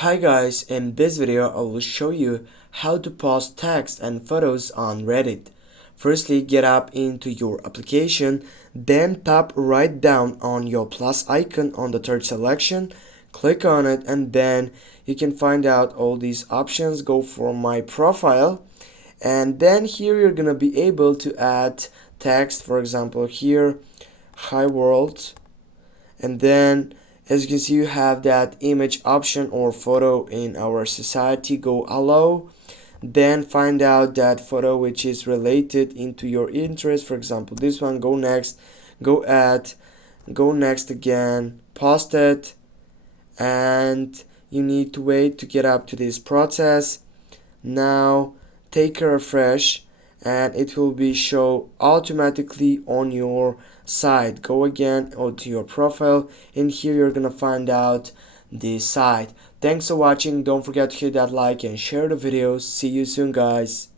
Hi guys, in this video I will show you how to post text and photos on Reddit. Firstly, get up into your application, then tap right down on your plus icon on the third selection, click on it, and then you can find out all these options. Go for my profile, and then here you're gonna be able to add text. For example, here, hi world, and then as you can see you have that image option or photo in our society. Go allow, then find out that photo which is related into your interest. For example, this one. Go next, go add, go next again, post it, and you need to wait to get up to this process. Now take a refresh and it will be show automatically on your site. Go again onto your profile, and here you're gonna find out the site. Thanks for watching. Don't forget to hit that like and share the videos. See you soon guys.